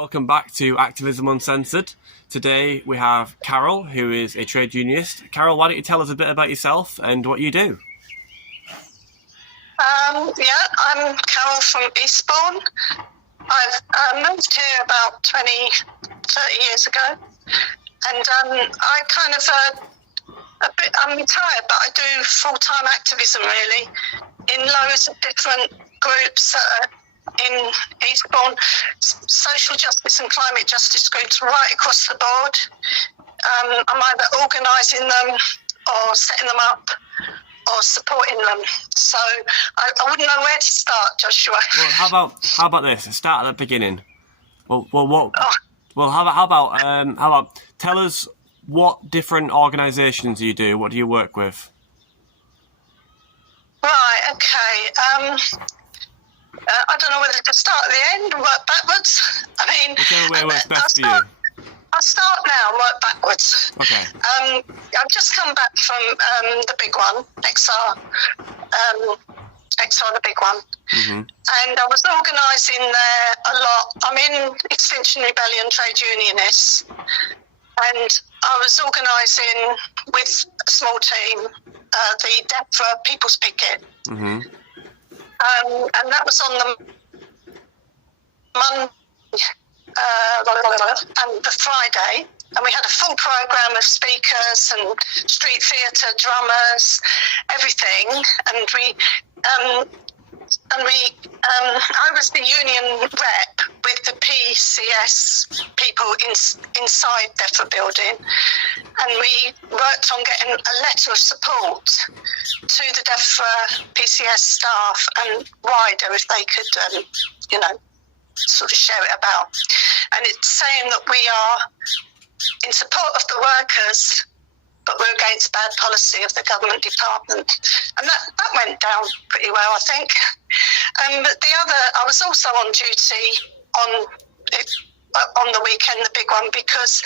Welcome back to Activism Uncensored. Today we have Carol, who is a trade unionist. Carol, why don't you tell us a bit about yourself and what you do? I'm Carol from Eastbourne. I've moved here about 20, 30 years ago, and I'm retired, but I do full-time activism really in loads of different groups in Eastbourne, social justice and climate justice groups right across the board. I'm either organising them or setting them up or supporting them. So I wouldn't know where to start, Joshua. Well, how about this? Start at the beginning. How about tell us what different organisations you do? What do you work with? Right. Okay. I don't know whether to start at the end or work backwards. Whichever way works best for you. I'll start now and work backwards. Okay. I've just come back from the big one, XR, the big one. Mm-hmm. And I was organising there a lot. I'm in Extinction Rebellion Trade Unionists, and I was organising with a small team the DEFRA People's Picket. Mm-hmm. And that was on the Monday and the Friday, and we had a full programme of speakers and street theatre, drummers, everything. I was the union rep with the PCS people inside DEFRA building, and we worked on getting a letter of support to the DEFRA PCS staff and wider if they could, sort of share it about. And it's saying that we are in support of the workers, but we're against bad policy of the government department. And that went down pretty well, I think. But I was also on duty on the weekend, the big one, because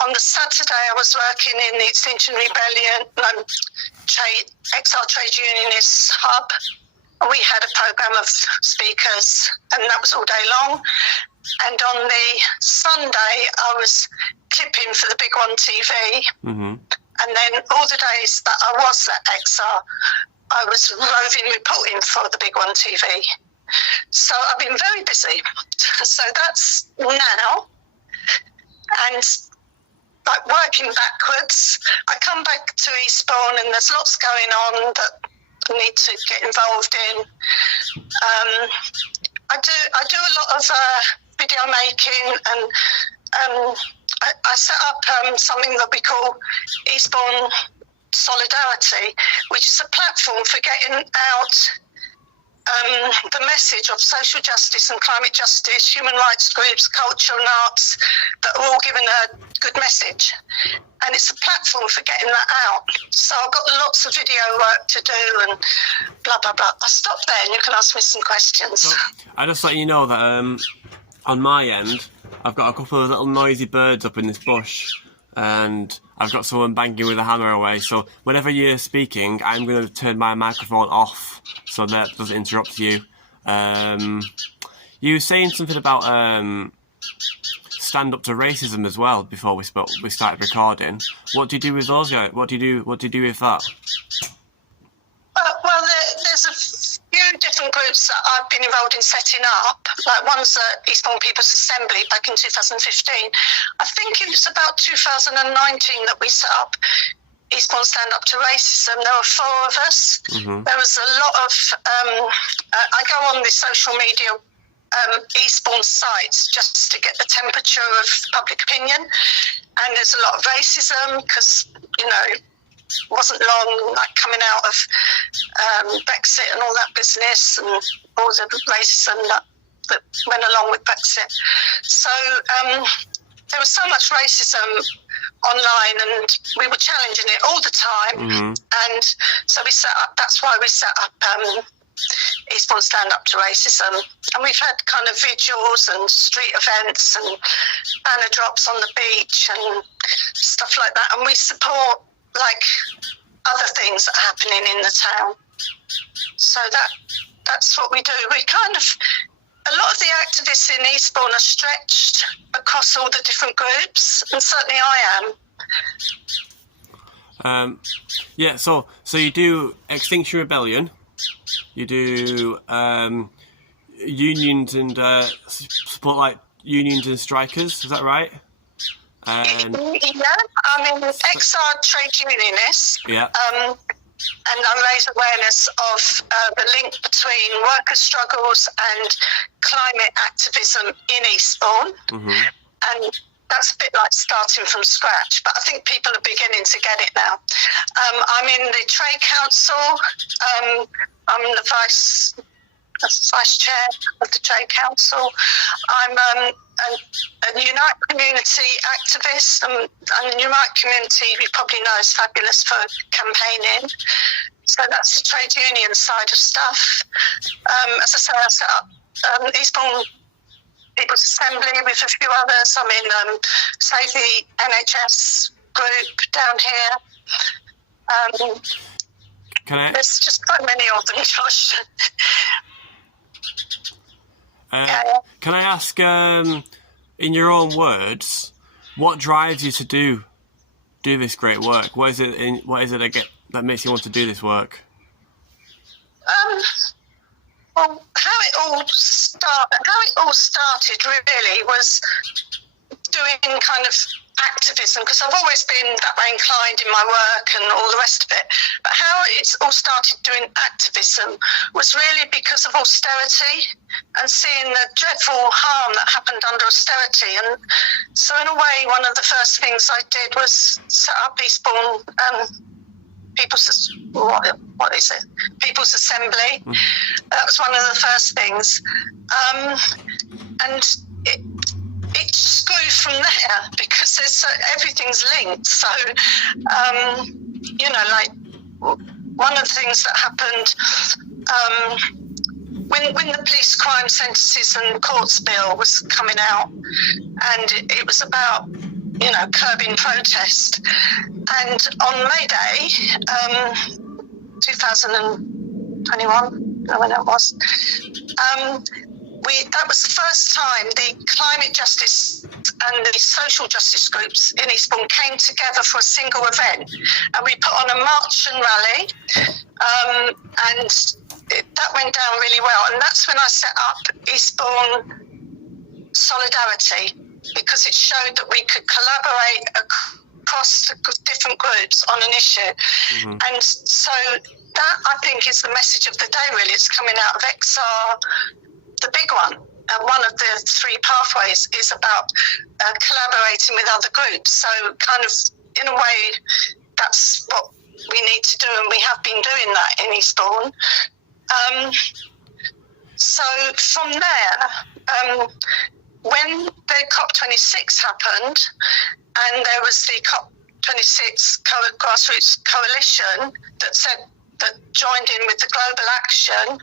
on the Saturday I was working in the Extinction Rebellion XR Trade Unionists Hub. We had a programme of speakers, and that was all day long. And on the Sunday, I was clipping for the Big One TV. Mm-hmm. And then all the days that I was at XR, I was roving reporting for the Big One TV. So I've been very busy. So that's now. And like working backwards, I come back to Eastbourne and there's lots going on that I need to get involved in. I do a lot of video making, and I set up something that we call Eastbourne Solidarity, which is a platform for getting out the message of social justice and climate justice, human rights groups, culture and arts, that are all given a good message. And it's a platform for getting that out. So I've got lots of video work to do and blah, blah, blah. I'll stop there and you can ask me some questions. So, I just let you know that on my end, I've got a couple of little noisy birds up in this bush, and I've got someone banging with a hammer away. So whenever you're speaking, I'm going to turn my microphone off so that doesn't interrupt you. You were saying something about stand up to racism as well before we started recording. What do you do with those guys? What do you do with that? There's a few different groups that I've been involved in setting up. Like one's the Eastbourne People's Assembly back in 2015. I think it was about 2019 that we set up Eastbourne Stand Up to Racism. There were 4 of us. Mm-hmm. There was a lot of I go on the social media Eastbourne sites just to get the temperature of public opinion, and there's a lot of racism because it wasn't long like coming out of Brexit and all that business and all the racism that went along with Brexit. So there was so much racism online, and we were challenging it all the time. Mm-hmm. And so that's why we set up Eastbourne Stand Up to Racism, and we've had kind of vigils and street events and banner drops on the beach and stuff like that, and we support like other things that are happening in the town. So that's what we do. We kind of a lot of the activists in Eastbourne are stretched across all the different groups, and certainly I am. Yeah, so you do Extinction Rebellion, you do unions and support like unions and strikers. Is that right? Yeah, I'm an XR trade unionist. Yeah. And I raise awareness of the link between worker struggles and climate activism in Eastbourne. Mm-hmm. And that's a bit like starting from scratch, but I think people are beginning to get it now. I'm in the Trade Council. I'm the vice chair of the Trade Council. I'm a Unite community activist, and the Unite community, you probably know, is fabulous for campaigning. So that's the trade union side of stuff. As I say, I set up Eastbourne People's Assembly with a few others. I'm in, say, the NHS group down here. There's just so many of them, Josh. Can I ask, in your own words, what drives you to do this great work? What is it that makes you want to do this work? Well, how it all started really was doing kind of activism, because I've always been that way inclined in my work and all the rest of it. But how it's all started doing activism was really because of austerity and seeing the dreadful harm that happened under austerity. And so in a way, one of the first things I did was set up Eastbourne People's Assembly. Mm-hmm. That was one of the first things. And it just grew from there, because everything's linked. So, like one of the things that happened when the police crime sentences and courts bill was coming out, and it was about curbing protest. And on May Day, 2021, when it was. That was the first time the climate justice and the social justice groups in Eastbourne came together for a single event, and we put on a march and rally, and that went down really well. And that's when I set up Eastbourne Solidarity, because it showed that we could collaborate across the different groups on an issue. Mm-hmm. And so that, I think, is the message of the day, really. It's coming out of XR, the big one. And one of the three pathways is about collaborating with other groups. So kind of, in a way, that's what we need to do, and we have been doing that in Eastbourne. So from there, when the COP26 happened, and there was the COP26 grassroots coalition that joined in with the global action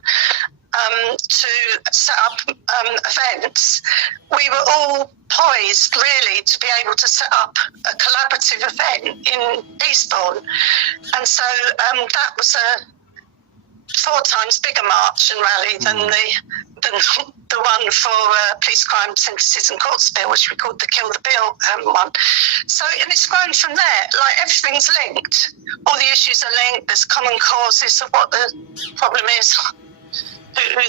to set up events, we were all poised really to be able to set up a collaborative event in Eastbourne. And so that was a 4 times bigger march and rally than the one for police crime sentences and courts bill, which we called the Kill the Bill one. So, and it's grown from there. Like, everything's linked. All the issues are linked. There's common causes of what the problem is. Who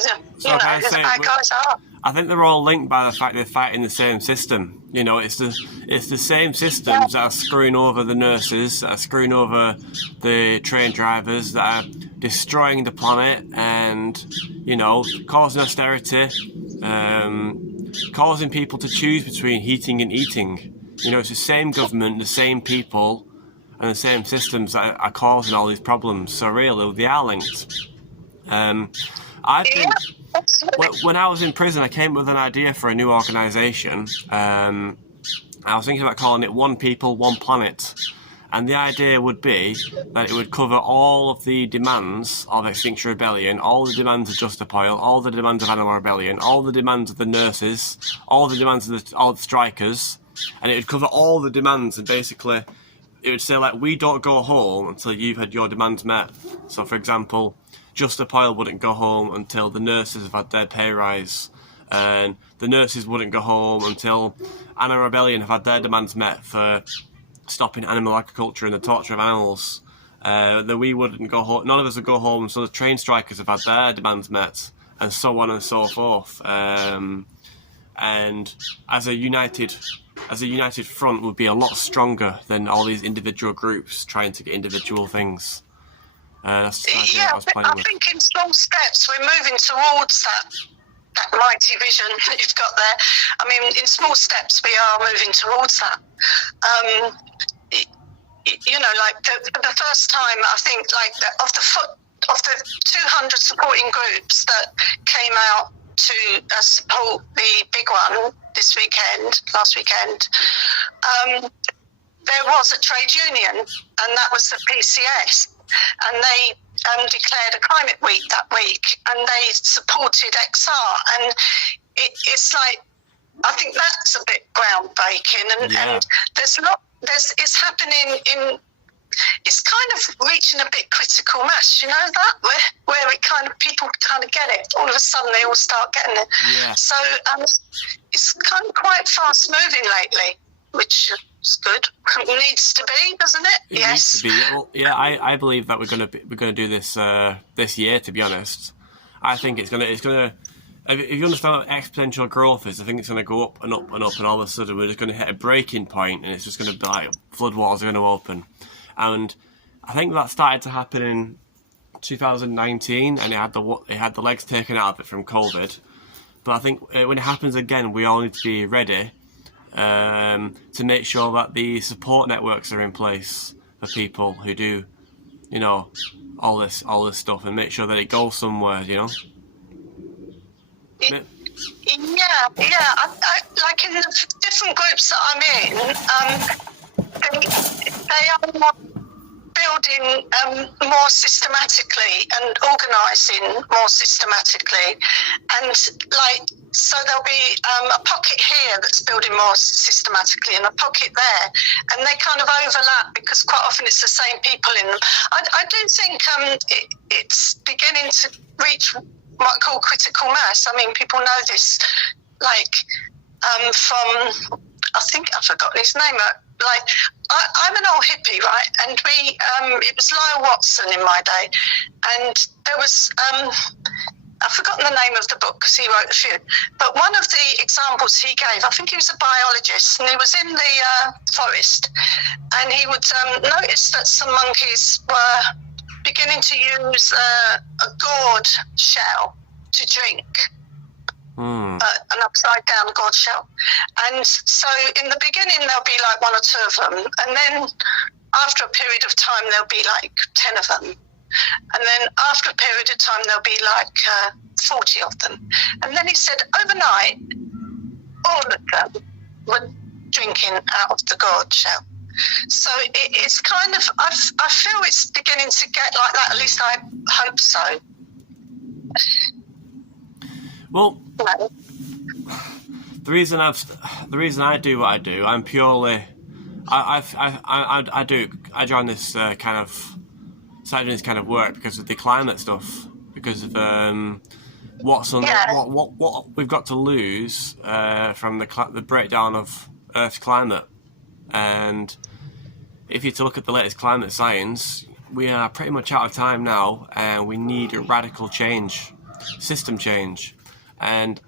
the bad guys are. I think they're all linked by the fact they're fighting the same system. It's the same systems that are screwing over the nurses, that are screwing over the train drivers, that are destroying the planet and, causing austerity, causing people to choose between heating and eating. It's the same government, the same people, and the same systems that are causing all these problems. So really, they are linked. When I was in prison, I came up with an idea for a new organisation. I was thinking about calling it One People, One Planet. And the idea would be that it would cover all of the demands of Extinction Rebellion, all the demands of Just Stop Oil, all the demands of Animal Rebellion, all the demands of the nurses, all the demands of all the strikers. And it would cover all the demands, and basically it would say, like, we don't go home until you've had your demands met. So, for example, Just Stop Oil wouldn't go home until the nurses have had their pay rise. and the nurses wouldn't go home until Anna Rebellion have had their demands met for stopping animal agriculture and the torture of animals. That we wouldn't go home. None of us would go home. So the train strikers have had their demands met, and so on and so forth. And as a united front, would be a lot stronger than all these individual groups trying to get individual things. That's the idea I was playing with. I think in small steps we're moving towards that mighty vision that you've got there. I mean, in small steps we are moving towards that. You know, like for the first time, I think, like of the 200 supporting groups that came out to support the big one last weekend, there was a trade union, and that was the PCS, and they declared a climate week that week, and they supported XR, and it's like, I think that's a bit groundbreaking, and it's happening in. It's kind of reaching a bit critical mass, you know, that where it kind of, people kind of get it. All of a sudden, they all start getting it. Yeah. So it's kind of quite fast moving lately, which is good. It needs to be, doesn't it? It needs to be. Well, yeah, I believe that we're gonna do this this year. To be honest, I think it's gonna. If you understand what exponential growth is, I think it's going to go up and up and up, and all of a sudden we're just going to hit a breaking point, and it's just going to be like floodwaters are going to open. And I think that started to happen in 2019, and it had the legs taken out of it from COVID. But I think when it happens again, we all need to be ready to make sure that the support networks are in place for people who do, you know, all this stuff, and make sure that it goes somewhere, you know. Yeah. I, like in the different groups that I'm in, they are building more systematically and organising more systematically, and like, so there'll be a pocket here that's building more systematically and a pocket there, and they kind of overlap because quite often it's the same people in them. I do think it's beginning to reach what I call critical mass. I mean, people know this, like from, I think I've forgotten his name. Like, I'm an old hippie, right? And it was Lyle Watson in my day, and there was, I've forgotten the name of the book because he wrote a few, but one of the examples he gave, I think he was a biologist, and he was in the forest, and he would notice that some monkeys were beginning to use a gourd shell to drink. An upside down gourd shell. And so in the beginning there'll be like one or two of them, and then after a period of time there'll be like 10 of them, and then after a period of time there'll be like 40 of them, and then he said overnight all of them were drinking out of the gourd shell. So it's kind of, I feel it's beginning to get like that, at least I hope so. Well, no. The reason I do what I do, I'm purely, I joined this started doing this kind of work because of the climate stuff, because of what we've got to lose from the breakdown of Earth's climate. And if you're to look at the latest climate science, we are pretty much out of time now, and we need a radical change, system change. And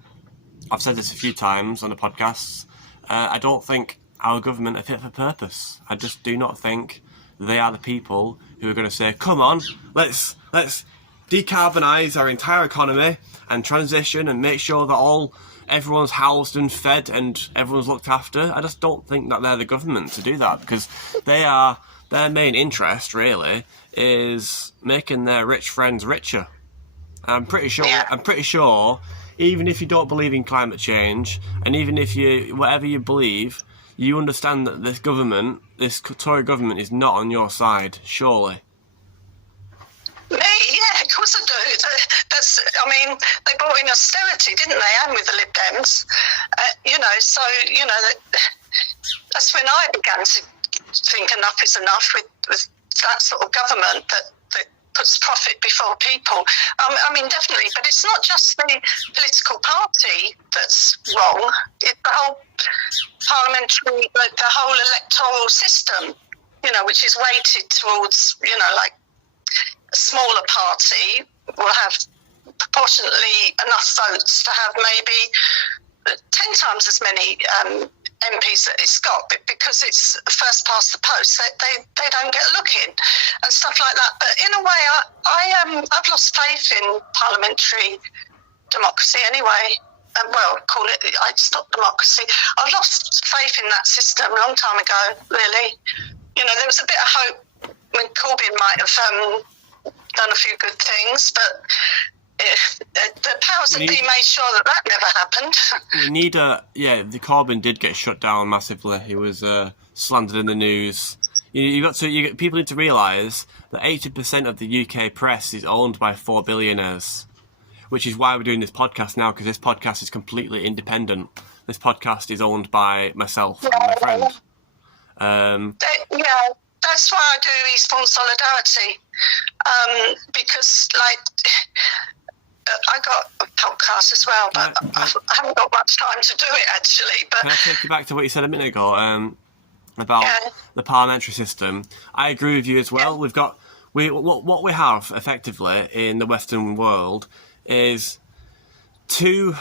I've said this a few times on the podcasts, I don't think our government are fit for purpose. I just do not think they are the people who are going to say, come on, let's decarbonise our entire economy and transition and make sure that everyone's housed and fed and everyone's looked after. I just don't think that they're the government to do that, because their main interest really is making their rich friends richer. I'm pretty sure even if you don't believe in climate change, and even if whatever you believe, you understand that this Tory government is not on your side, surely. Yeah, of course I do. I mean, they brought in austerity, didn't they? And with the Lib Dems, so that's when I began to think enough is enough with that sort of government. That puts profit before people. I mean, definitely, but it's not just the political party that's wrong. It's the whole parliamentary, the whole electoral system, which is weighted towards, like a smaller party will have proportionately enough votes to have maybe 10 times as many MPs that it's got, because it's first past the post. They don't get a look in and stuff like that. But in a way, I've lost faith in parliamentary democracy anyway. Call it, it's not democracy. I've lost faith in that system a long time ago, really. There was a bit of hope when Corbyn might have done a few good things, but the powers that be made sure that never happened. We need the Corbyn did get shut down massively. He was slandered in the news. People need to realise that 80% of the UK press is owned by 4 billionaires, which is why we're doing this podcast now, because this podcast is completely independent. This podcast is owned by myself and my friend. That's why I do Eastbourne Solidarity, because I got a podcast as well, but I haven't got much time to do it, actually. But can I take you back to what you said a minute ago about the parliamentary system? I agree with you as well. Yeah. What we have effectively in the Western world is two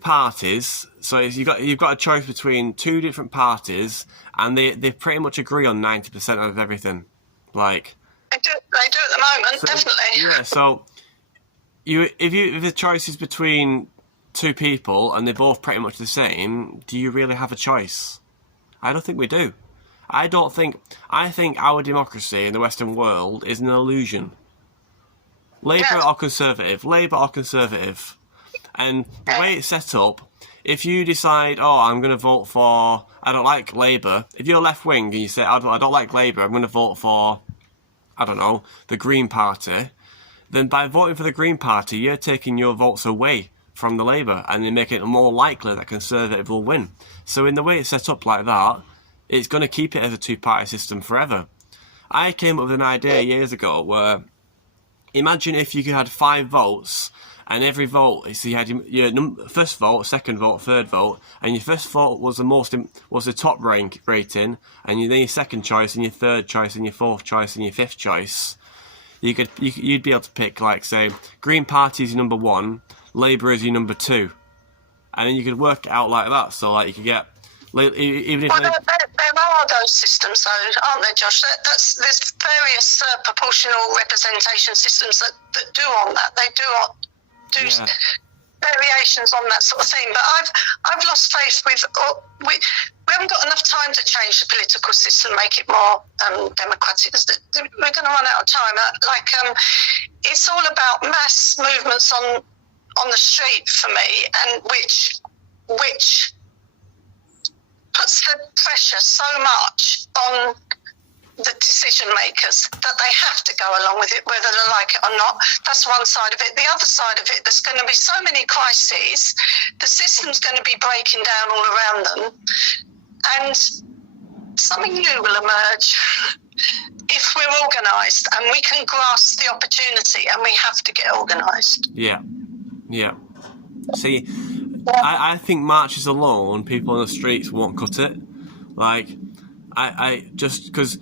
parties. So you've got a choice between two different parties, and they pretty much agree on 90% of everything. Like they do at the moment, definitely. Yeah. So if the choice is between two people and they're both pretty much the same, do you really have a choice? I don't think we do. I think our democracy in the Western world is an illusion. Labour or Conservative. And the way it's set up, if you decide, I'm going to vote for, I don't like Labour, if you're left wing and you say, I don't like Labour, I'm going to vote for, I don't know, the Green Party, then by voting for the Green Party, you're taking your votes away from the Labour, and you make it more likely that Conservative will win. So in the way it's set up like that, it's going to keep it as a two-party system forever. I came up with an idea years ago where, imagine if you could have 5 votes, and every vote, so you had your first vote, second vote, third vote, and your first vote was the top rating, and then your second choice, and your third choice, and your fourth choice, and your fifth choice. You'd be able to pick, like, say, Green Party is your number 1, Labour is your number 2, and then you could work it out like that. So, like, you could get even if. Well, there are those systems, though, aren't there, Josh? There's various proportional representation systems that do on that. They do variations on that sort of thing. But I've lost faith with. We haven't got enough time to change the political system, make it more democratic. We're going to run out of time. It's all about mass movements on the street for me, and which puts the pressure so much on the decision makers that they have to go along with it, whether they like it or not. That's one side of it. The other side of it, there's going to be so many crises, the system's going to be breaking down all around them, and something new will emerge if we're organised and we can grasp the opportunity, and we have to get organised. Yeah. See, I think marches alone, people on the streets won't cut it. Like, I just, because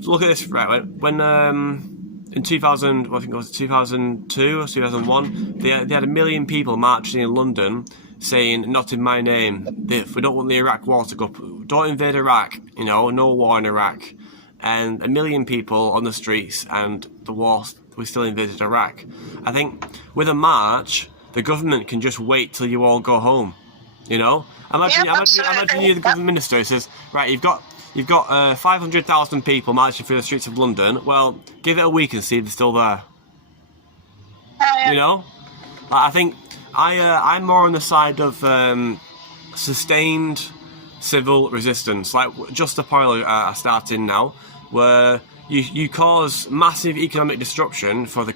look at this, right? When in 2000, I think it was 2002 or 2001, they had 1 million people marching in London saying, "Not in my name. We don't want the Iraq war to go. Don't invade Iraq. No war in Iraq." And 1 million people on the streets, and the war, we still invaded Iraq. I think with a march, the government can just wait till you all go home. Imagine you're the government minister who says, right, you've got 500,000 people marching through the streets of London. Well, give it a week and see if they're still there. I think I'm more on the side of sustained civil resistance, like just the point I start in now, where you cause massive economic disruption for the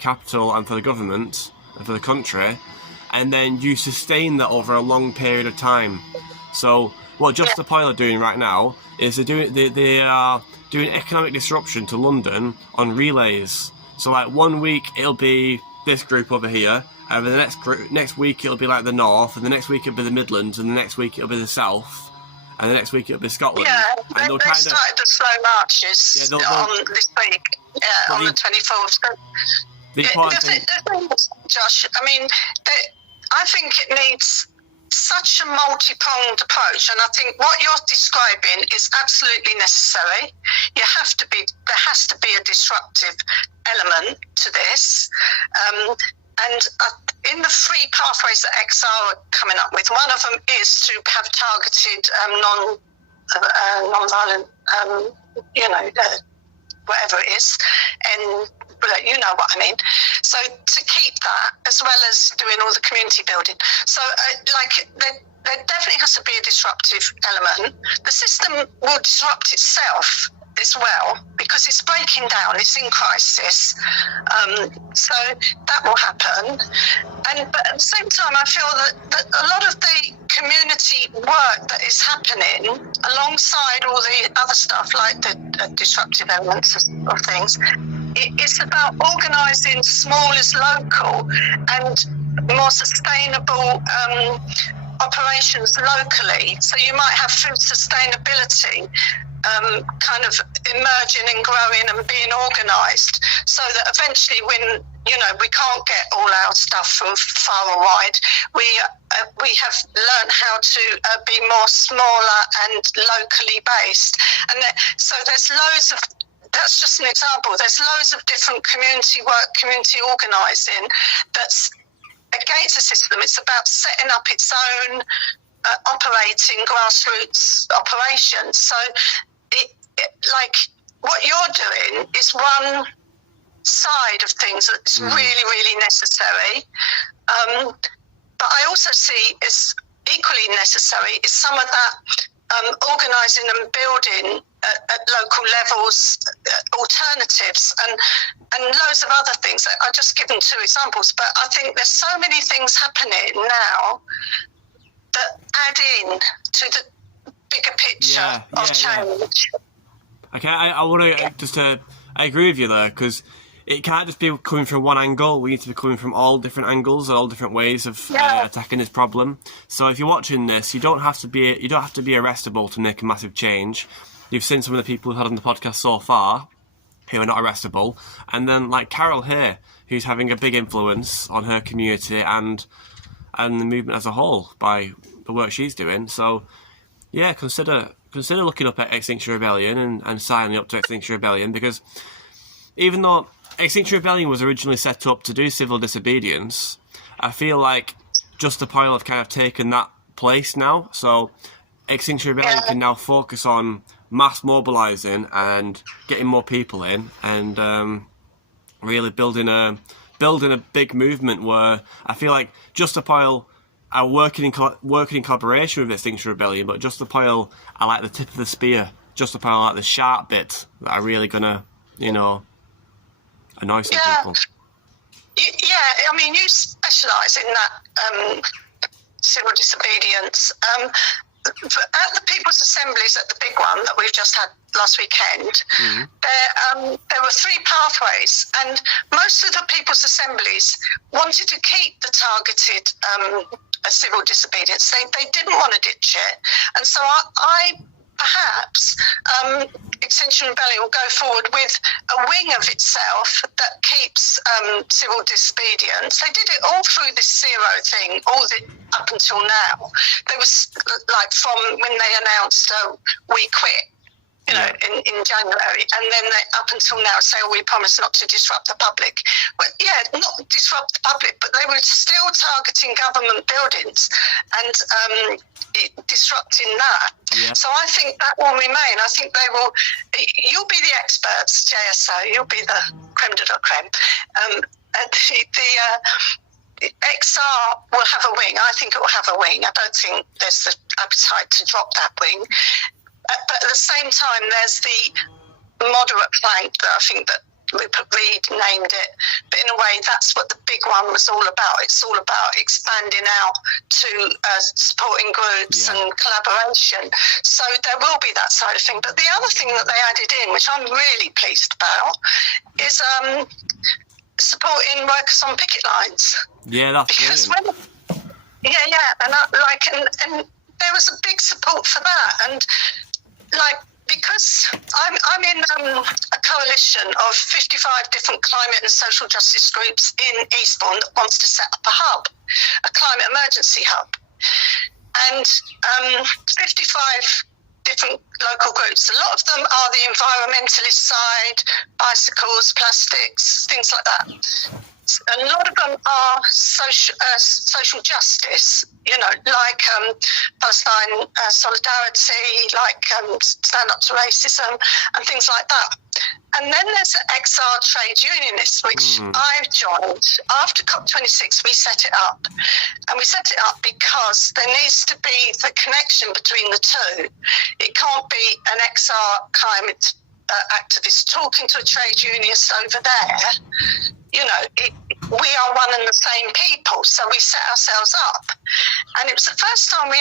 capital and for the government and for the country, and then you sustain that over a long period of time. So what Just the Pile are doing right now is they are doing economic disruption to London on relays. So like 1 week it'll be this group over here, and the next week it'll be like the North, and the next week it'll be the Midlands, and the next week it'll be the South, and the next week it'll be Scotland. Yeah, and they started the slow marches on this week, on the 24th. So, the thing, Josh, I mean, I think it needs such a multi-pronged approach, and I think what you're describing is absolutely necessary. There has to be a disruptive element to this. And in the 3 pathways that XR are coming up with, one of them is to have targeted non-violent, whatever it is, and you know what I mean. So to keep that, as well as doing all the community building. So there definitely has to be a disruptive element. The system will disrupt itself as well, because it's breaking down, it's in crisis. So that will happen. But at the same time, I feel that a lot of the community work that is happening alongside all the other stuff, like the disruptive elements of things, it's about organising small as local and more sustainable operations locally. So you might have food sustainability kind of emerging and growing and being organised, so that eventually when, we can't get all our stuff from far and wide, we have learned how to be more smaller and locally based. And so there's loads of, that's just an example, there's loads of different community work, community organising that's against the system. It's about setting up its own operating grassroots operations. So like what you're doing is one side of things that's really, really necessary. But I also see as equally necessary is some of that organising and building at local levels, alternatives, and loads of other things. I've just given 2 examples, but I think there's so many things happening now that add in to the bigger picture of change. Okay, I want to I agree with you there, because it can't just be coming from one angle. We need to be coming from all different angles and all different ways of attacking this problem. So if you're watching this, you don't have to be arrestable to make a massive change. You've seen some of the people who've had on the podcast so far who are not arrestable, and then like Carol here, who's having a big influence on her community and the movement as a whole by the work she's doing. So yeah, consider looking up at Extinction Rebellion and signing up to Extinction Rebellion, because even though Extinction Rebellion was originally set up to do civil disobedience, I feel like Just the Pile have kind of taken that place now. So Extinction Rebellion can now focus on mass mobilising and getting more people in, and really building a big movement where I feel like Just the Pile are working in collaboration with Extinction Rebellion, but Just the Pile are like the tip of the spear. Just the Pile are like the sharp bit that are really gonna, annoy some people. Yeah, I mean, you specialise in that civil disobedience. At the People's Assemblies, at the big one that we've just had last weekend, there were 3 pathways, and most of the People's Assemblies wanted to keep the targeted civil disobedience. They didn't want to ditch it, and so I perhaps Extinction Rebellion will go forward with a wing of itself that keeps civil disobedience. They did it all through this zero thing, up until now. There was like from when they announced we quit, in January, and then they, up until now, say, we promise not to disrupt the public. Well, not disrupt the public, but they were still targeting government buildings and disrupting that. Yeah. So I think that will remain. I think they will. You'll be the experts, JSO. You'll be the creme de la creme. The XR will have a wing. I think it will have a wing. I don't think there's the appetite to drop that wing. But at the same time, there's the moderate flank that I think that Rupert Reed named it, but in a way that's what the big one was all about. It's all about expanding out to supporting groups and collaboration. So there will be that side of thing. But the other thing that they added in, which I'm really pleased about, is supporting workers on picket lines. Yeah, that's because brilliant. And there was a big support for that, and because I'm in a coalition of 55 different climate and social justice groups in Eastbourne that wants to set up a hub, a climate emergency hub, and 55 different local groups. A lot of them are the environmentalist side, bicycles, plastics, things like that. A lot of them are social justice, like Palestine solidarity, like Stand Up to Racism and things like that. And then there's the XR trade unionists, which I've joined. After COP26, we set it up. And we set it up because there needs to be the connection between the two. It can't be an XR climate activist talking to a trade unionist over there. We are one and the same people, so we set ourselves up. And it was the first time I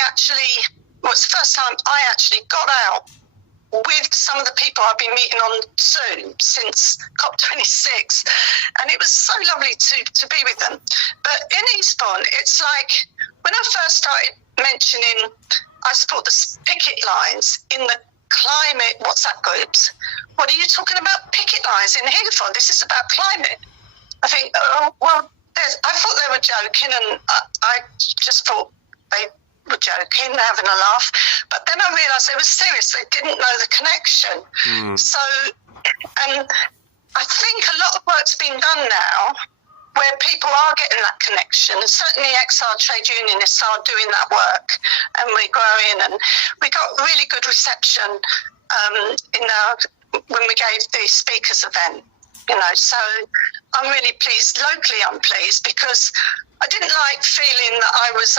actually got out with some of the people I've been meeting on Zoom since COP26, and it was so lovely to be with them. But in Eastbourne, it's like when I first started mentioning I support the picket lines in the climate WhatsApp groups. What are you talking about picket lines in here for? This is about climate. I think, I thought they were joking, and I just thought they were joking, having a laugh. But then I realised they were serious. They didn't know the connection. So, and I think a lot of work's been done now where people are getting that connection. And certainly XR trade unionists are doing that work, and we're growing, and we got really good reception when we gave the speakers event. So I'm really pleased. Locally, I'm pleased because I didn't like feeling that I was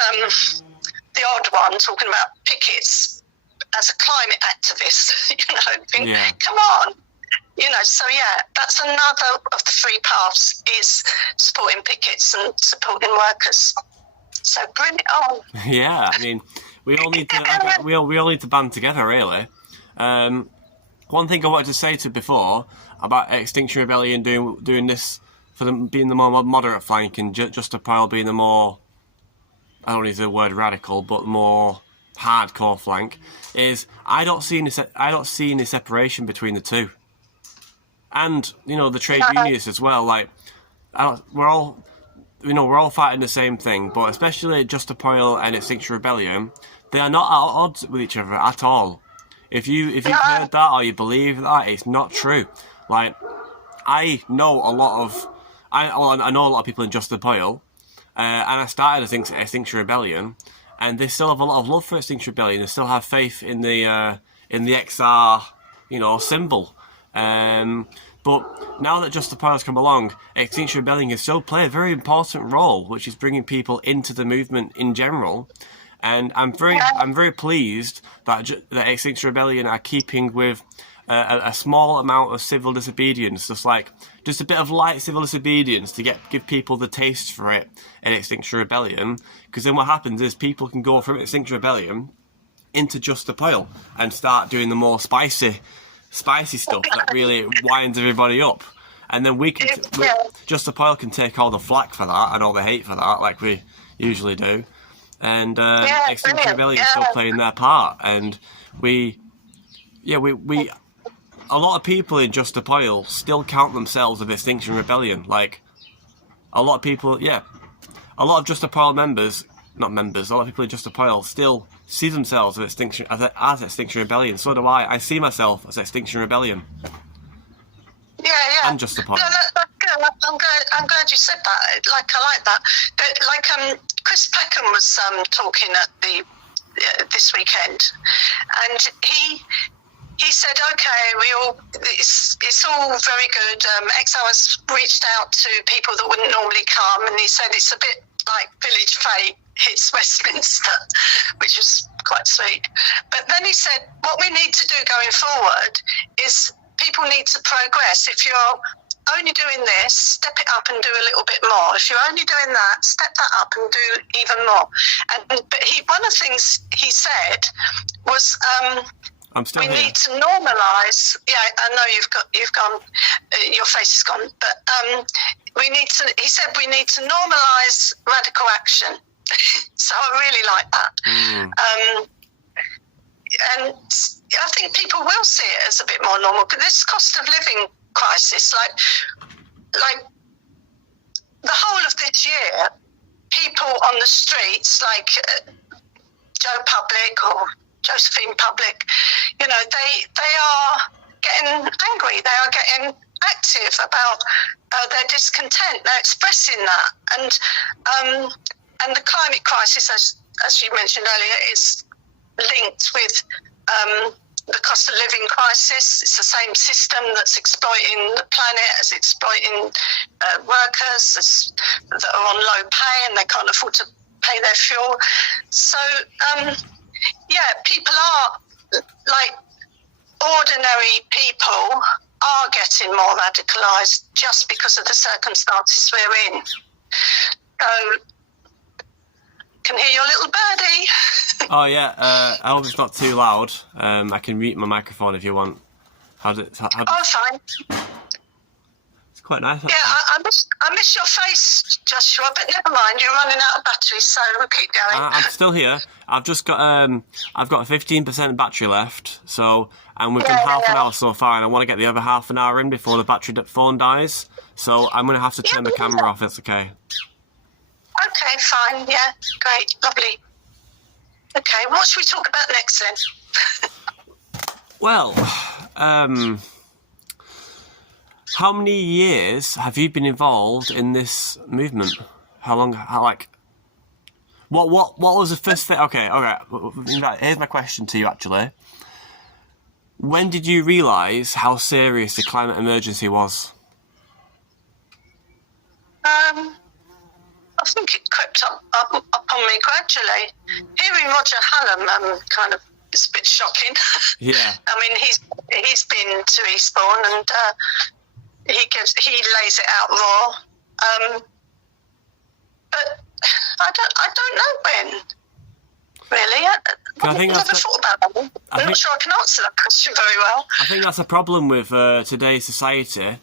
the odd one talking about pickets as a climate activist. Come on. So that's another of the three paths is supporting pickets and supporting workers. So bring it on. Yeah, I mean, we all need to we all need to band together, really. One thing I wanted to say to before about Extinction Rebellion doing this for them being the more moderate flank and Just a Pile being the more, I don't use the word radical, but more hardcore flank, is I don't see any separation between the two. And the trade unionists as well. Like, we're all fighting the same thing, but especially Just a Pile and Extinction Rebellion, they are not at odds with each other at all. If you've heard that or you believe that, it's not true. Like, I know a lot of people in Just a Pile, and I started Extinction Rebellion, and they still have a lot of love for Extinction Rebellion. They still have faith in the XR, symbol. But now that Just a Pile has come along, Extinction Rebellion can still play a very important role, which is bringing people into the movement in general. And I'm very pleased that Extinction Rebellion are keeping with a small amount of civil disobedience, just a bit of light civil disobedience to give people the taste for it in Extinction Rebellion. Because then what happens is people can go from Extinction Rebellion into Just a Pile and start doing the more spicy stuff that really winds everybody up. And then Just a Pile can take all the flack for that and all the hate for that, like we usually do. And Extinction Rebellion is still playing their part, and we a lot of people in Just a Pile still count themselves as Extinction Rebellion. Like, a lot of people, a lot of Just a Pile a lot of people in Just a Pile still see themselves as Extinction Rebellion. So do I. I see myself as Extinction Rebellion. And Just a Pile. No, that's good. I'm glad you said that. I like that. Chris Peckham was talking at this weekend, and he said, okay, it's all very good. XR has reached out to people that wouldn't normally come, and he said it's a bit like Village Fate hits Westminster, which is quite sweet. But then he said, what we need to do going forward is people need to progress. If you're only doing this, step it up and do a little bit more. If you're only doing that, step that up and do even more. But one of the things he said was, I'm still we here. need to normalise. Yeah, I know you've gone. Your face is gone. But he said we need to normalise radical action. So I really like that. And I think people will see it as a bit more normal. But this cost of living crisis, like the whole of this year, people on the streets, like Joe Public or Josephine Public, they are getting angry. They are getting active about their discontent. They're expressing that, and the climate crisis, as you mentioned earlier, is linked with the cost of living crisis. It's the same system that's exploiting the planet as exploiting workers that are on low pay and they can't afford to pay their fuel. So, people are, like ordinary people, are getting more radicalised just because of the circumstances we're in. So, can hear your little birdie. Oh yeah, I hope it's not too loud. I can mute my microphone if you want. Oh, fine. It's quite nice. Yeah, I miss your face, Joshua, but never mind. You're running out of battery, so we'll keep going. I'm still here. I've just got I've got 15% battery left. So, and we've done half an hour so far, and I want to get the other half an hour in before the phone dies. So I'm going to have to turn the camera off. It's okay. Okay, fine. Yeah, great, lovely. Okay, what should we talk about next then? Well, how many years have you been involved in this movement? How long? What was the first thing? Okay, all right. Here's my question to you. Actually, when did you realise how serious the climate emergency was? I think it crept up on me gradually. Hearing Roger Hallam kind of is a bit shocking. Yeah. I mean, he's been to Eastbourne and he lays it out raw. But I don't know when. Really, I've never thought about that. I'm not sure I can answer that question very well. I think that's a problem with today's society.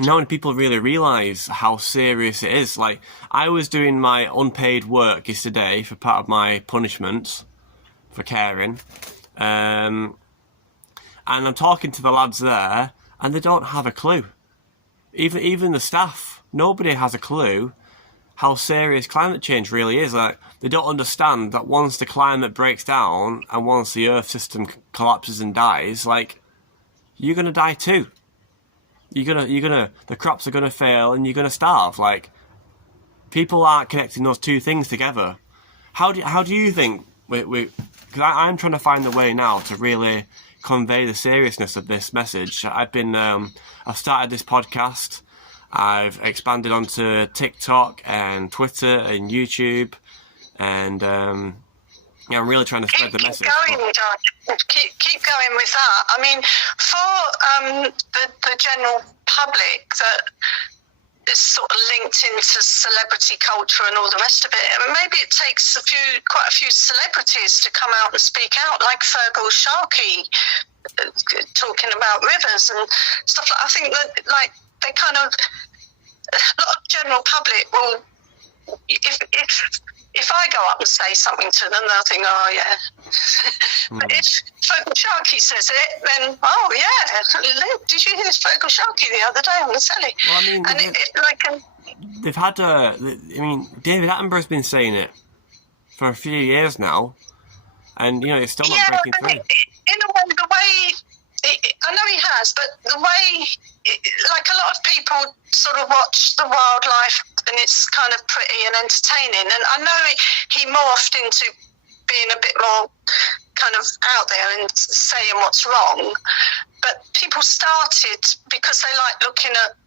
Not many people really realise how serious it is. Like, I was doing my unpaid work yesterday for part of my punishment for caring, and I'm talking to the lads there, and they don't have a clue. Even the staff, nobody has a clue how serious climate change really is. Like, they don't understand that once the climate breaks down and once the Earth system collapses and dies, like, you're gonna die too. The crops are gonna fail and you're gonna starve. Like, people aren't connecting those two things together. How do you think? Because I'm trying to find the way now to really convey the seriousness of this message. I've started this podcast. I've expanded onto TikTok and Twitter and YouTube, and I'm really trying to spread the message. Keep going, John. Keep going with that. I mean, for the general public that is sort of linked into celebrity culture and all the rest of it, maybe it takes quite a few celebrities to come out and speak out, like Fergal Sharkey talking about rivers and stuff. I think that, like, they kind of, a lot of general public will, if I go up and say something to them, they'll think, oh yeah. But if Fergal Sharkey says it, then, oh yeah, did you hear Fergal Sharkey the other day on the telly? Well, I mean, they've had David Attenborough's been saying it for a few years now, and it's still not breaking through. In a way, the way I know he has, but the way, like, a lot of people sort of watch the wildlife and it's kind of pretty and entertaining, and I know he morphed into being a bit more kind of out there and saying what's wrong, but people started because they like looking at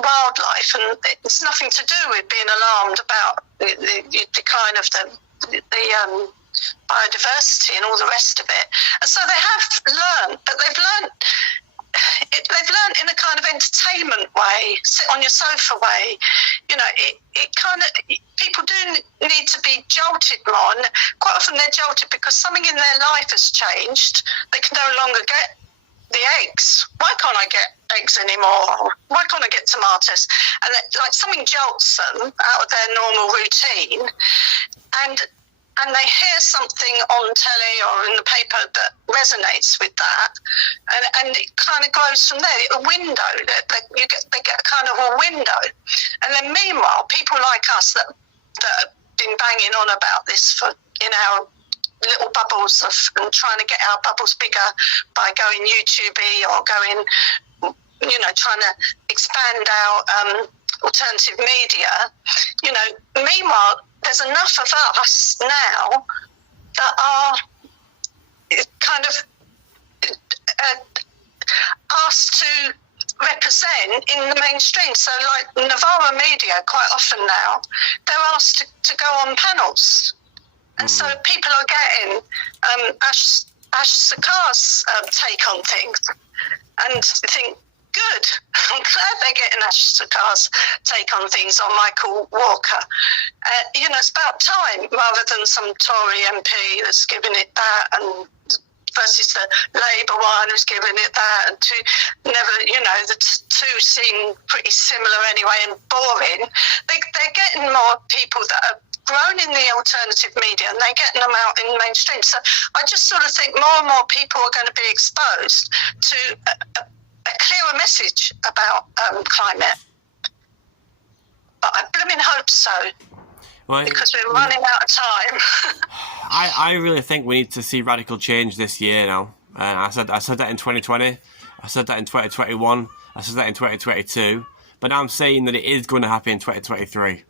wildlife, and it's nothing to do with being alarmed about the decline of the biodiversity and all the rest of it. And so they have learned, but they've learned weren't in a kind of entertainment way, sit on your sofa way. You know, it kind of, people do need to be jolted more, and quite often they're jolted because something in their life has changed. They can no longer get the eggs. Why can't I get eggs anymore? Why can't I get tomatoes? And like something jolts them out of their normal routine, and they hear something on telly or in the paper that resonates with that, and it kind of grows from there. A window they get a kind of a window, and then meanwhile, people like us that have been banging on about this for our little bubbles and trying to get our bubbles bigger by going YouTube-y or going, trying to expand our alternative media. Meanwhile, there's enough of us now that are kind of asked to represent in the mainstream. So like Novara Media, quite often now, they're asked to go on panels. And so people are getting Ash Sakar's take on things, and think, good, I'm glad they're getting Ash Sakar's take on things, or Michael Walker. It's about time, rather than some Tory MP that's giving it that, and versus the Labour one who's giving it that, and the two seem pretty similar anyway and boring. They're getting more people that are grown in the alternative media, and they're getting them out in the mainstream. So I just sort of think more and more people are going to be exposed to a clearer message about climate. But I blooming hope so, because we're running out of time. I really think we need to see radical change this year now. I said that in 2020, I said that in 2021, I said that in 2022, but now I'm saying that it is going to happen in 2023.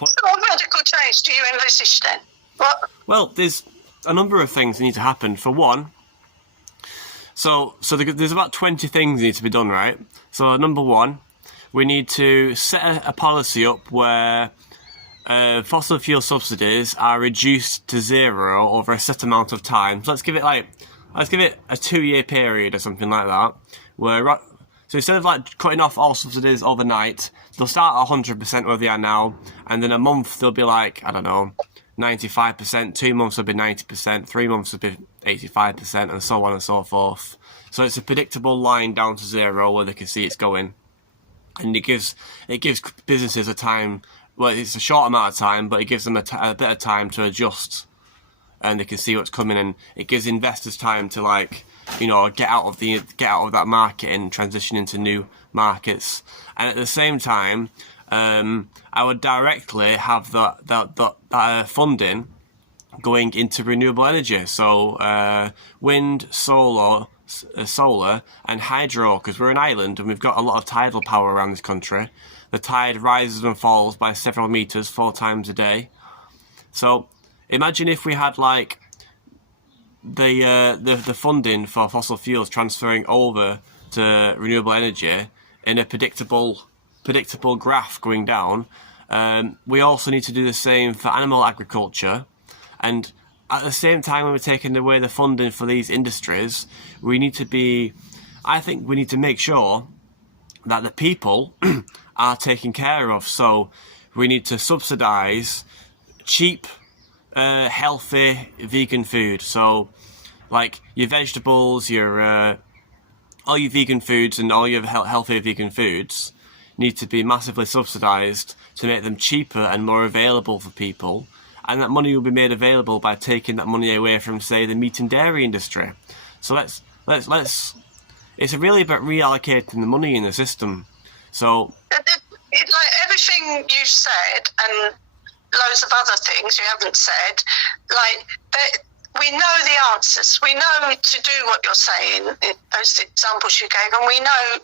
What radical change do you envisage then? What? Well, there's a number of things that need to happen. For one, so there's about 20 things that need to be done, right? So number one, we need to set a policy up where fossil fuel subsidies are reduced to zero over a set amount of time. So let's give it a 2-year period or something like that. So instead of like cutting off all subsidies overnight, they'll start at 100% where they are now, and then a month they'll be like, I don't know, 95%, 2 months will be 90%, 3 months will be 85%, and so on and so forth. So it's a predictable line down to zero where they can see it's going. And it gives businesses a time, well, it's a short amount of time, but it gives them a bit of time to adjust, and they can see what's coming, and it gives investors time to get out of that market and transition into new markets. And at the same time, I would directly have that funding going into renewable energy, so wind, solar, and hydro, because we're an island and we've got a lot of tidal power around this country. The tide rises and falls by several meters 4 times a day. So imagine if we had like the funding for fossil fuels transferring over to renewable energy in a predictable graph going down. We also need to do the same for animal agriculture, and at the same time, when we're taking away the funding for these industries, we need to make sure that the people are taken care of. So we need to subsidise cheap, healthy vegan food. So like your vegetables, all your vegan foods and all your healthy vegan foods need to be massively subsidised to make them cheaper and more available for people. And that money will be made available by taking that money away from, say, the meat and dairy industry. So let's it's really about reallocating the money in the system. So like everything you've said and loads of other things you haven't said, like we know the answers. We know to do what you're saying, those examples you gave, and we know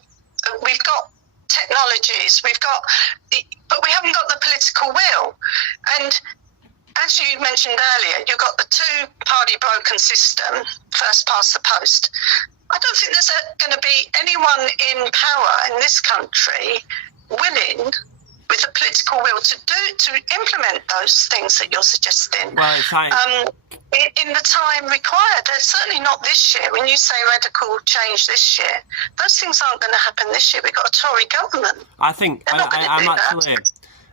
we've got technologies, but we haven't got the political will. And as you mentioned earlier, you've got the two-party broken system, first past the post. I don't think there's going to be anyone in power in this country willing with the political will to implement those things that you're suggesting. Well, it's like, in the time required. They're certainly not this year. When you say radical change this year, those things aren't going to happen this year. We've got a Tory government. I think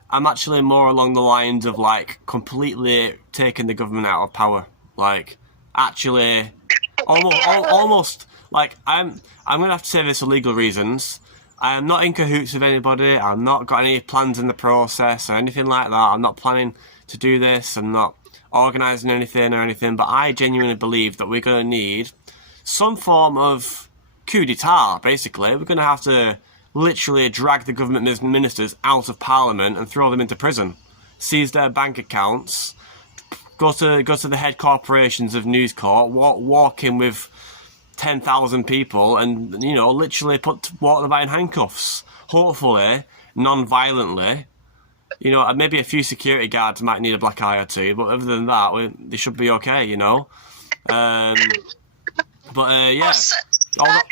I'm actually more along the lines of like completely taking the government out of power. Like actually, almost like I'm going to have to say this for legal reasons. I am not in cahoots with anybody. I've not got any plans in the process or anything like that. I'm not planning to do this. I'm not organising anything. But I genuinely believe that we're going to need some form of coup d'etat, basically. We're going to have to literally drag the government ministers out of Parliament and throw them into prison. Seize their bank accounts. Go to the head corporations of News Corp. Walk in with 10,000 people and, you know, literally walk them about in handcuffs. Hopefully, non-violently. You know, maybe a few security guards might need a black eye or two, but other than that, they should be okay, you know. Yeah. Well, sadly,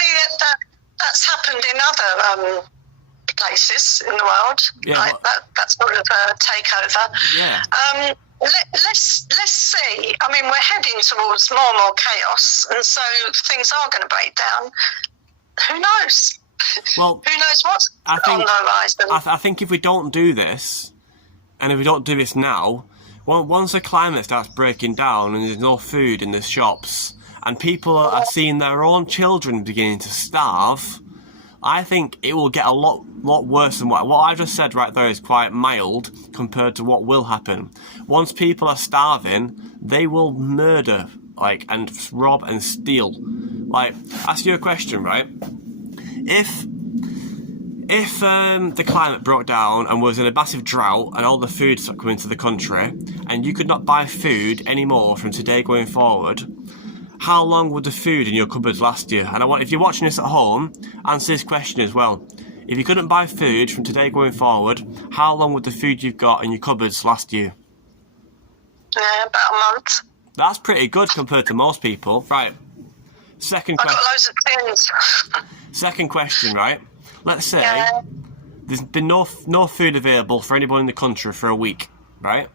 that's happened in other places in the world. Yeah, like that sort of takeover. Yeah. Let's see. I mean, we're heading towards more and more chaos, and so things are going to break down. Who knows? Well, who knows what's on the horizon? I think if we don't do this, and if we don't do this now, once the climate starts breaking down and there's no food in the shops, and people are seeing their own children beginning to starve, I think it will get a lot worse than what I just said right there is quite mild compared to what will happen. Once people are starving, they will murder, like, and rob and steal. Like, ask you a question, right? If the climate broke down and was in a massive drought and all the food stopped coming to the country and you could not buy food anymore from today going forward, how long would the food in your cupboards last you? And if you're watching this at home, answer this question as well. If you couldn't buy food from today going forward, how long would the food you've got in your cupboards last you? Yeah, about a month. That's pretty good compared to most people. Right. Second question. I've got loads of things. Second question, right? Let's say there's been no food available for anyone in the country for a week, right?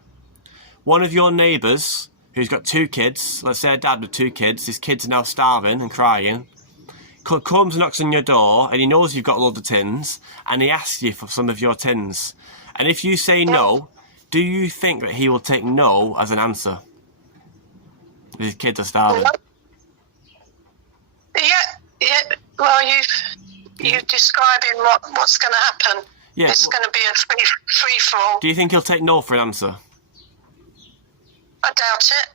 One of your neighbours who's got 2 kids, let's say a dad with 2 kids, his kids are now starving and crying, comes and knocks on your door and he knows you've got loads of tins and he asks you for some of your tins. And if you say no, do you think that he will take no as an answer? His kids are starving. Yeah. Well, you're describing what's going to happen. Yeah, it's going to be a free for all. Do you think he'll take no for an answer? I doubt it.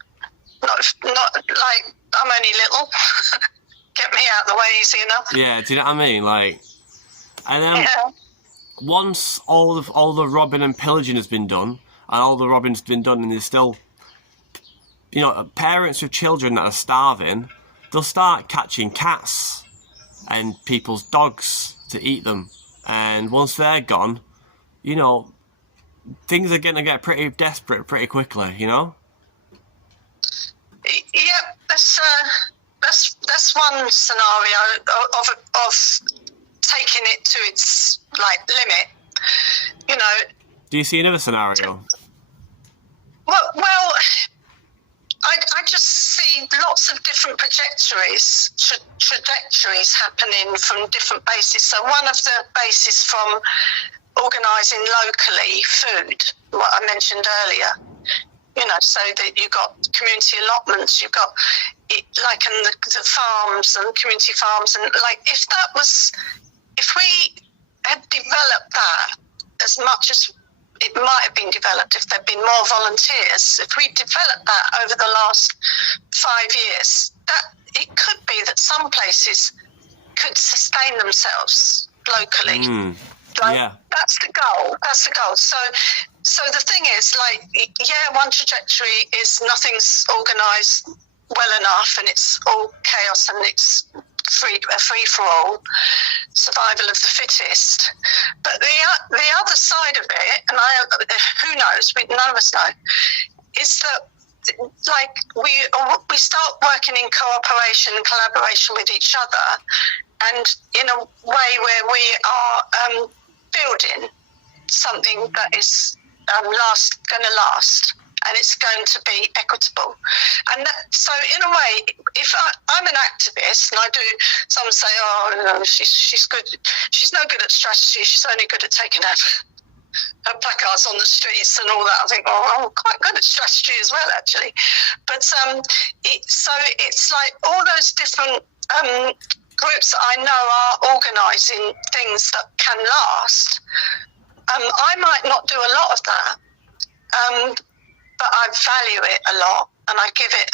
Not like I'm only little. Get me out of the way easy enough. Yeah, do you know what I mean? Like, and then once all the robbing and pillaging has been done, and all the robbing's been done, and there's still, you know, parents with children that are starving, they'll start catching cats and people's dogs to eat them. And once they're gone, you know, things are going to get pretty desperate pretty quickly, you know? Yeah, that's one scenario of taking it to its limit. You know. Do you see another scenario? Well, I just see lots of different trajectories happening from different bases. So one of the bases from organising locally food, what I mentioned earlier. You know, so that you've got community allotments, you've got in the farms and community farms, and if we had developed that as much as it might have been developed if there'd been more volunteers, if we developed that over the last 5 years, that it could be that some places could sustain themselves locally. That's the goal. So the thing is, one trajectory is nothing's organised well enough, and it's all chaos, and it's a free for all, survival of the fittest. But the other side of it, and who knows? None of us know, is that we start working in cooperation and collaboration with each other, and in a way where we are building something that is going to last, and it's going to be equitable. And so, in a way, if I'm an activist, and some say, oh, she's good, she's no good at strategy, she's only good at taking her placards on the streets and all that. I think, I'm quite good at strategy as well, actually. But so it's like all those different groups that I know are organising things that can last. I might not do a lot of that, but I value it a lot, and I give it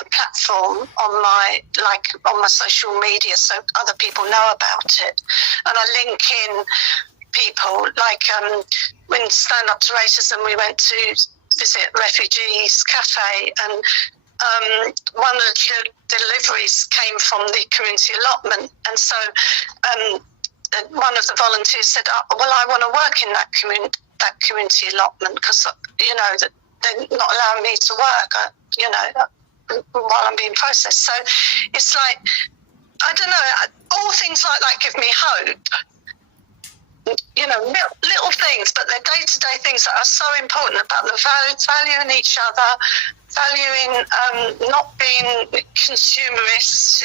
a platform on my social media so other people know about it. And I link in people, like when Stand Up to Racism, we went to visit Refugees Cafe, and one of the deliveries came from the community allotment, and so one of the volunteers said, well, I want to work in that community allotment because, that they're not allowing me to work, while I'm being processed. So it's like, I don't know, all things like that give me hope. Little things, but they're day-to-day things that are so important about the valuing each other, valuing not being consumerists.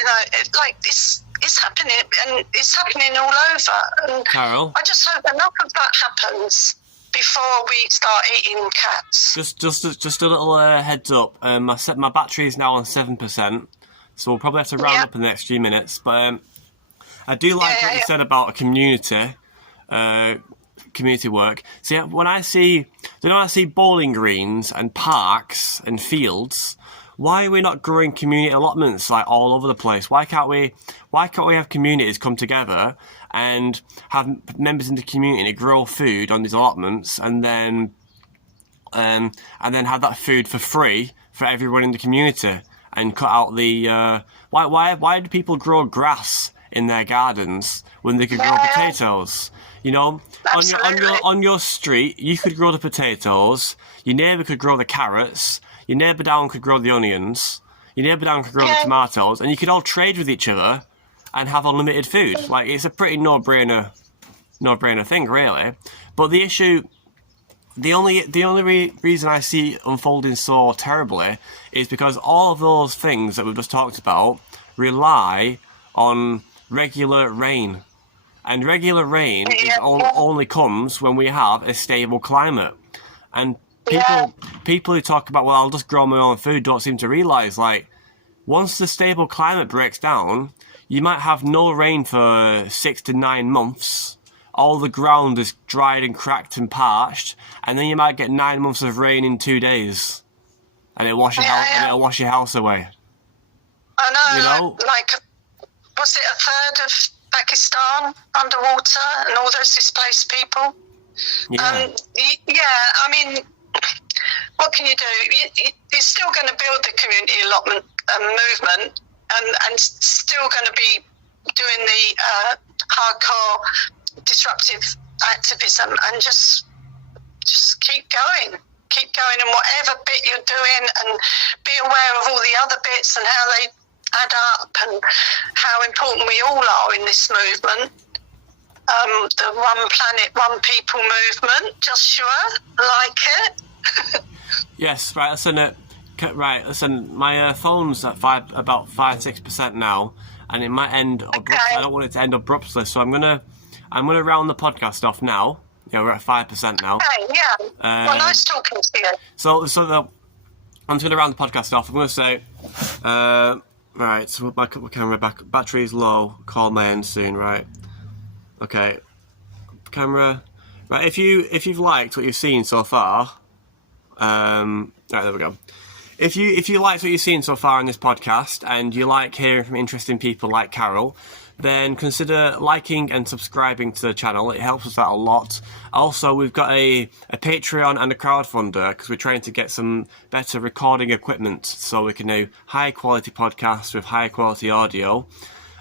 Like this is happening, and it's happening all over. And Carol, I just hope enough of that happens before we start eating cats. Just a little heads up. My battery is now on 7%, so we'll probably have to round up in the next few minutes. But I do like what you said about a community work. See, when I see bowling greens and parks and fields, why are we not growing community allotments like all over the place? Why can't we have communities come together and have members in the community grow food on these allotments, and then have that food for free for everyone in the community, and cut out the why do people grow grass in their gardens when they could grow potatoes? On your street, you could grow the potatoes, your neighbour could grow the carrots, your neighbour down could grow the onions, your neighbour down could grow the tomatoes, and you could all trade with each other and have unlimited food. Like, it's a pretty no-brainer thing, really. But the issue, the only reason I see it unfolding so terribly is because all of those things that we've just talked about rely on regular rain. And regular rain only comes when we have a stable climate. And people who talk about, well, I'll just grow my own food, don't seem to realise, like, once the stable climate breaks down, you might have no rain for 6 to 9 months. All the ground is dried and cracked and parched, and then you might get 9 months of rain in 2 days, and it'll wash your house away. I know. Like, was it a third of Pakistan underwater and all those displaced people? Yeah. I mean, what can you do? You're still going to build the community allotment movement, and still going to be doing the hardcore disruptive activism, and just keep going, and whatever bit you're doing, and be aware of all the other bits and how they add up, and how important we all are in this movement. The One Planet, One People movement. Joshua, like it? Yes, right. Listen, my phone's at about 5-6% now, and it might end abruptly. I don't want it to end abruptly, so I'm gonna round the podcast off now. Yeah, we're at 5% now. Okay, yeah. Well, nice talking to you. I'm just gonna round the podcast off. I'm gonna say, right. So my camera battery's low. Call my end soon. Right. Okay. Camera. Right. If you've liked what you've seen so far, right, there we go. If you liked what you've seen so far in this podcast, and you like hearing from interesting people like Carol, then consider liking and subscribing to the channel. It helps us out a lot. Also, we've got a Patreon and a crowdfunder, because we're trying to get some better recording equipment so we can do high quality podcasts with high quality audio.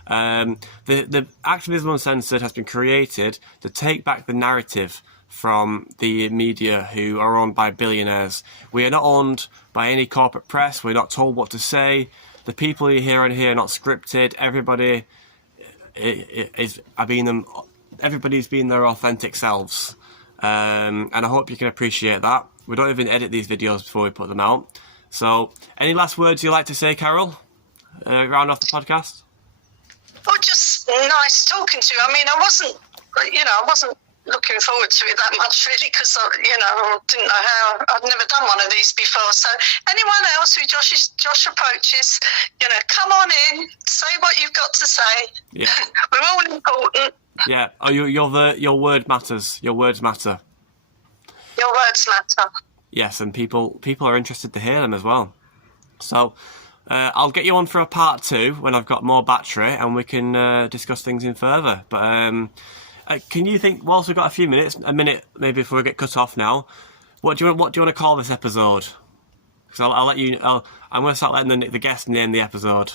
The Activism Uncensored has been created to take back the narrative from the media who are owned by billionaires. We are not owned by any corporate press. We're not told what to say. The people you hear on here are not scripted. Everybody's being their authentic selves. and I hope you can appreciate that. We don't even edit these videos before we put them out. So, any last words you'd like to say, Carol? Round off the podcast? Well, just nice talking to you. I mean, I wasn't looking forward to it that much, really, because, I didn't know how. I'd never done one of these before. So anyone else who Josh approaches, come on in, say what you've got to say. Yeah. We're all important. Yeah. Oh, your word matters. Your words matter. Your words matter. Yes, and people are interested to hear them as well. So I'll get you on for a part 2 when I've got more battery and we can discuss things in further. But can you think, whilst we've got a minute maybe before we get cut off now, what do you want to call this episode? Because I'll let you. I'm going to start letting the guest name the episode.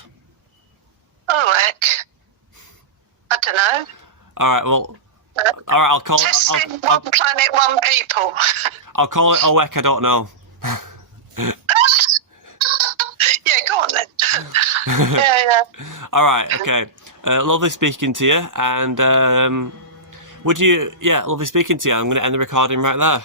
Oh, heck. I don't know. All right. Well. All right. I'll call Testing one planet, one people. I'll call it. Oh, heck, I don't know. Yeah, go on then. Yeah. All right. Okay. Lovely speaking to you, and lovely speaking to you. I'm going to end the recording right there.